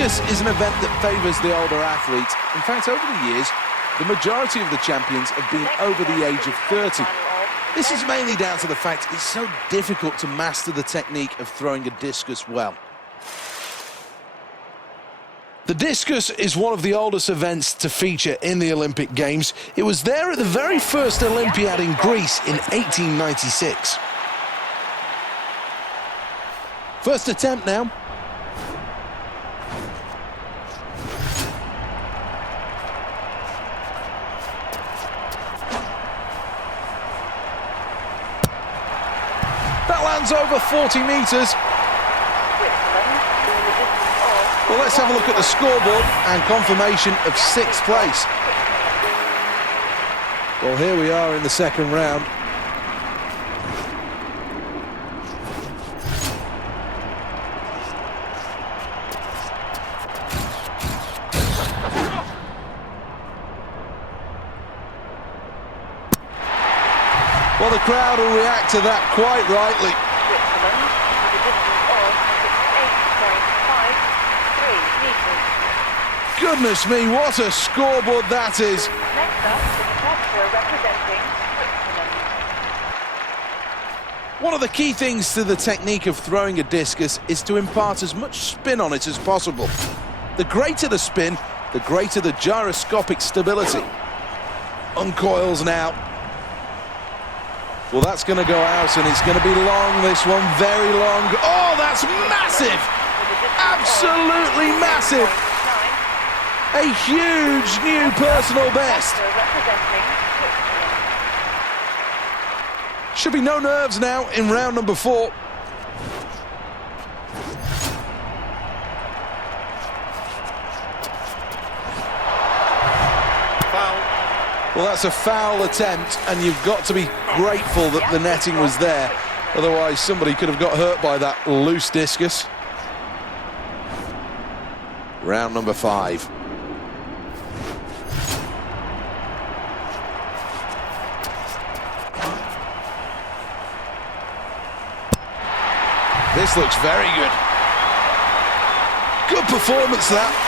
Discus is an event that favours the older athletes. In fact, over the years, the majority of the champions have been over the age of 30. This is mainly down to the fact it's so difficult to master the technique of throwing a discus well. The discus is one of the oldest events to feature in the Olympic Games. It was there at the very first Olympiad in Greece in 1896. First attempt now. That lands over 40 metres. Well, let's have a look at the scoreboard and confirmation of 6th place. Well, here we are in the second round. Well, the crowd will react to that quite rightly. Goodness me, what a scoreboard that is. Next up, the competitor representing Switzerland. One of the key things to the technique of throwing a discus is to impart as much spin on it as possible. The greater the spin, the greater the gyroscopic stability. Uncoils now. Well, that's going to go out, and it's going to be long, this one, very long. Oh, that's massive! Absolutely massive! A huge new personal best. Should be no nerves now in round number 4. Well, that's a foul attempt, and you've got to be grateful that the netting was there. Otherwise, somebody could have got hurt by that loose discus. Round number 5. This looks very good. Good performance, that.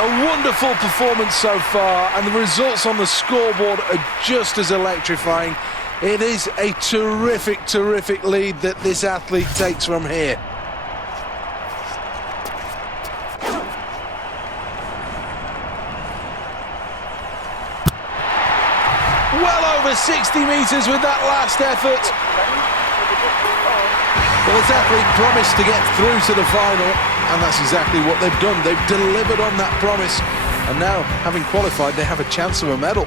A wonderful performance so far, and the results on the scoreboard are just as electrifying. It is a terrific, terrific lead that this athlete takes from here. Well over 60 metres with that last effort. Well, this athlete promised to get through to the final, and that's exactly what they've done. They've delivered on that promise, and now, having qualified, they have a chance of a medal.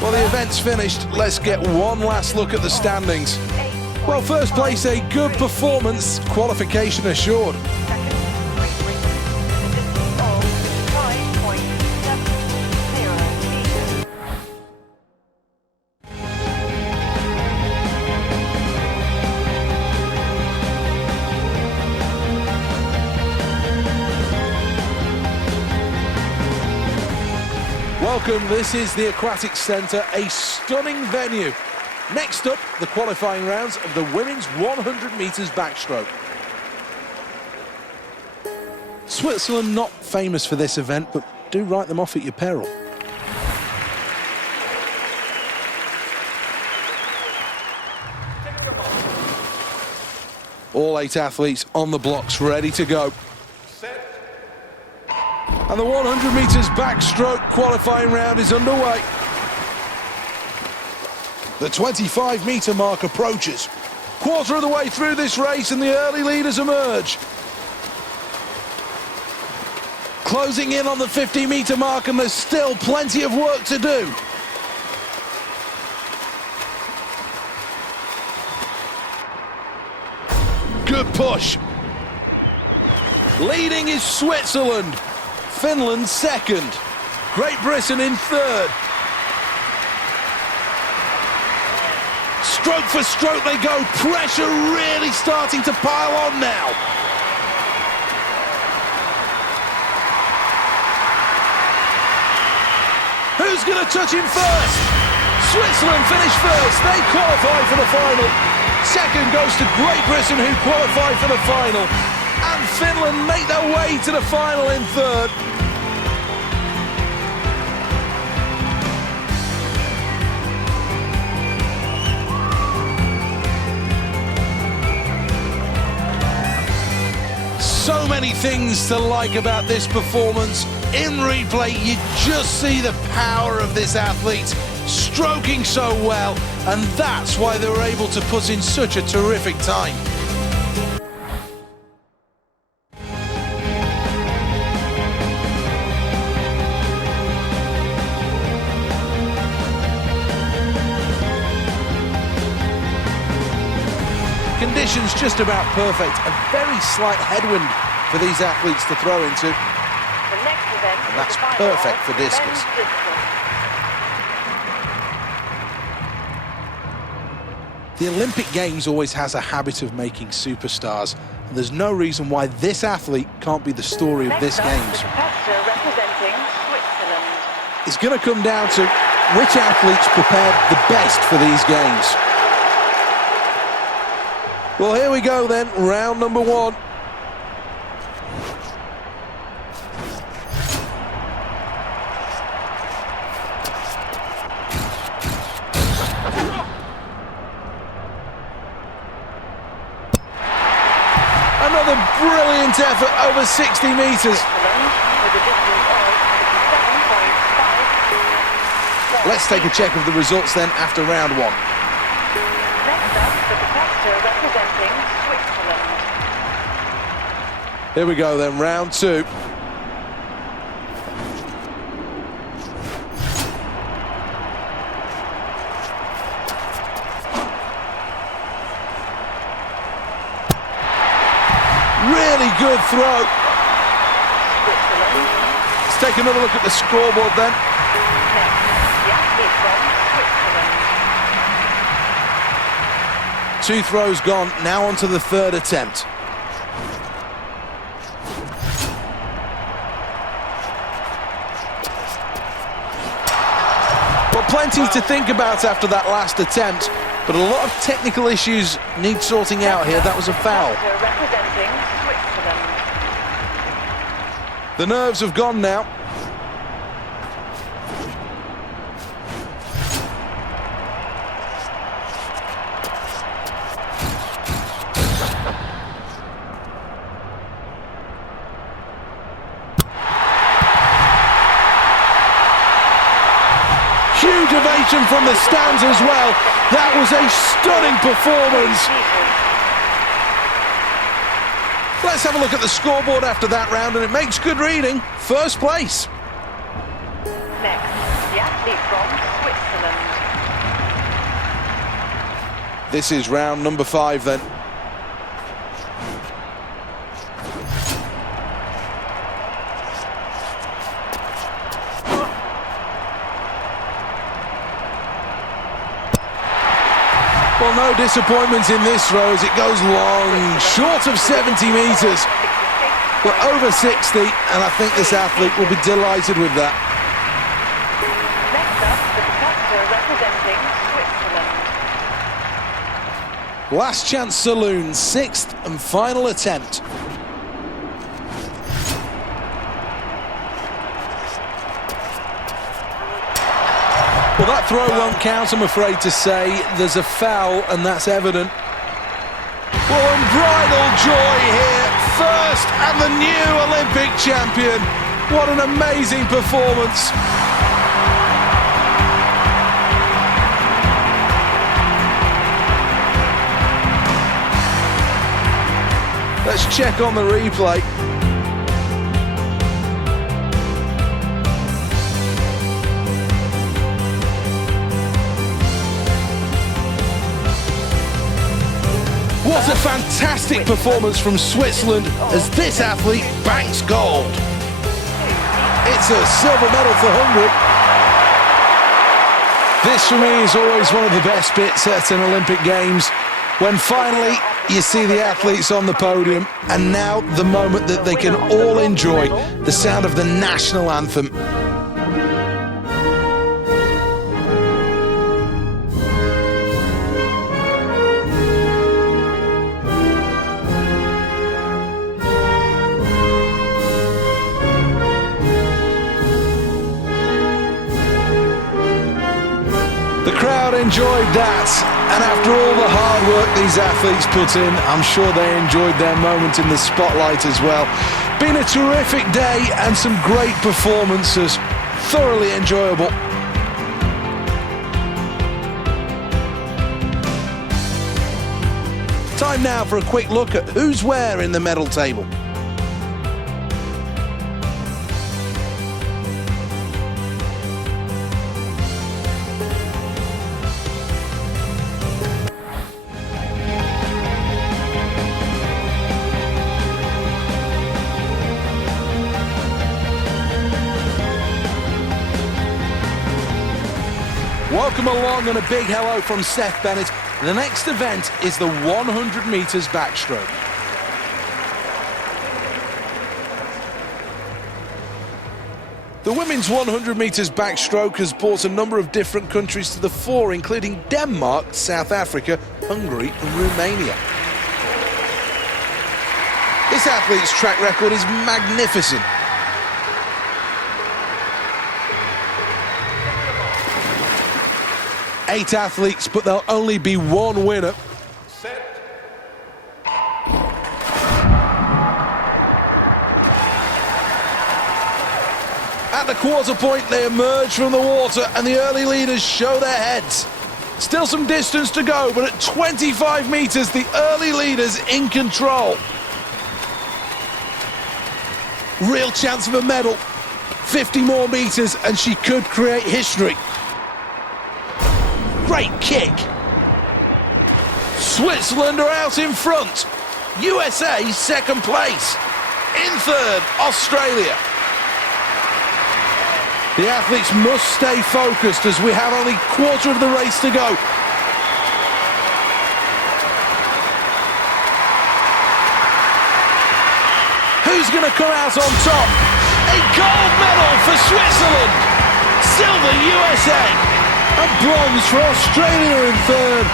Well, the event's finished. Let's get one last look at the standings. Well, first place, a good performance, qualification assured. Welcome, this is the Aquatic Centre, a stunning venue. Next up, the qualifying rounds of the women's 100 metres backstroke. Switzerland not famous for this event, but do write them off at your peril. All 8 athletes on the blocks, ready to go. And the 100 metres backstroke qualifying round is underway. The 25-metre mark approaches. Quarter of the way through this race and the early leaders emerge. Closing in on the 50-metre mark, and there's still plenty of work to do. Good push. Leading is Switzerland. Finland second. Great Britain in third. Stroke for stroke they go. Pressure really starting to pile on now. Who's going to touch him first? Switzerland finish first. They qualify for the final. Second goes to Great Britain, who qualify for the final. And Finland make their way to the final in third. So many things to like about this performance. In replay, you just see the power of this athlete, stroking so well, and that's why they were able to put in such a terrific time. Conditions just about perfect. A very slight headwind for these athletes to throw into. The next event And is that's the final perfect for of discus. men's discus. The Olympic Games always has a habit of making superstars, and there's no reason why this athlete can't be the story of this Next up, Games. the competitor representing Switzerland. It's going to come down to which athletes prepared the best for these Games. Well, here we go then, round number one. Another brilliant effort over 60 metres. Switzerland with a distance of 57.5. Let's take a check of the results then after round one. Next up, the competitor representing Switzerland. Here we go then, round two. Really good throw. Switzerland. Let's take another look at the scoreboard then. Next, the athlete from Switzerland. Two throws gone, now on to the third attempt. Well, plenty to think about after that last attempt, but a lot of technical issues need sorting out here. That was a foul. Competitor representing Switzerland. The nerves have gone now. Huge ovation from the stands as well. That was a stunning performance. Let's have a look at the scoreboard after that round, and it makes good reading. First place. Next, the athlete from Switzerland. This is round number 5 then. Well, no disappointments in this throw as it goes long, short of 70 metres, but over 60, and I think this athlete will be delighted with that. Next up, the competitor representing Switzerland. Last chance saloon, 6th and final attempt. Well, that throw won't count, I'm afraid to say. There's a foul, and that's evident. Well, unbridled joy here. First and the new Olympic champion. What an amazing performance. Let's check on the replay. What a fantastic performance from Switzerland as this athlete banks gold. It's a silver medal for Hungary. This for me is always one of the best bits at an Olympic Games, when finally you see the athletes on the podium, and now the moment that they can all enjoy the sound of the national anthem. enjoyed that. And after all the hard work these athletes put in, I'm sure they enjoyed their moment in the spotlight as well. Been a terrific day and some great performances. Thoroughly enjoyable. Time now for a quick look at who's where in the medal table. Welcome along and a big hello from Seth Bennett. The next event is the 100 metres backstroke. The women's 100 metres backstroke has brought a number of different countries to the fore, including Denmark, South Africa, Hungary and Romania. This athlete's track record is magnificent. Eight athletes, but there'll only be one winner. Set. At the quarter point, they emerge from the water and the early leaders show their heads. Still some distance to go, but at 25 metres, the early leaders in control. Real chance of a medal. 50 more metres and she could create history. Great kick. Switzerland are out in front. USA second place. In third, Australia. The athletes must stay focused as we have only a quarter of the race to go. Who's going to come out on top? A gold medal for Switzerland. Silver, USA. And bronze for Australia in third.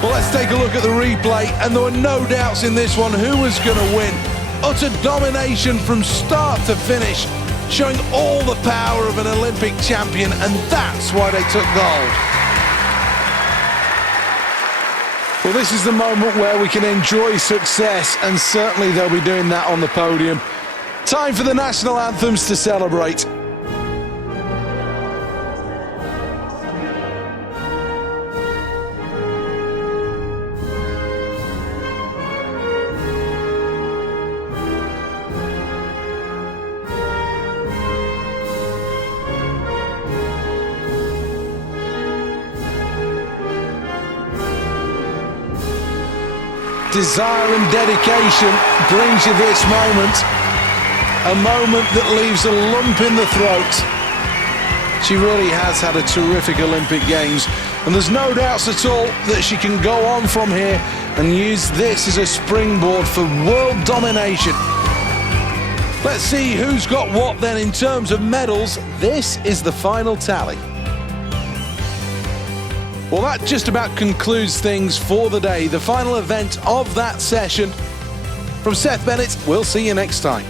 Well, let's take a look at the replay, and there were no doubts in this one who was going to win. Utter domination from start to finish, showing all the power of an Olympic champion, and that's why they took gold. Well, this is the moment where we can enjoy success, and certainly they'll be doing that on the podium. Time for the national anthems to celebrate. Desire and dedication brings you this moment, a moment that leaves a lump in the throat. She really has had a terrific Olympic Games, and there's no doubts at all that she can go on from here and use this as a springboard for world domination. Let's see who's got what then in terms of medals. This is the final tally. Well, that just about concludes things for the day, the final event of that session. From Seth Bennett, we'll see you next time.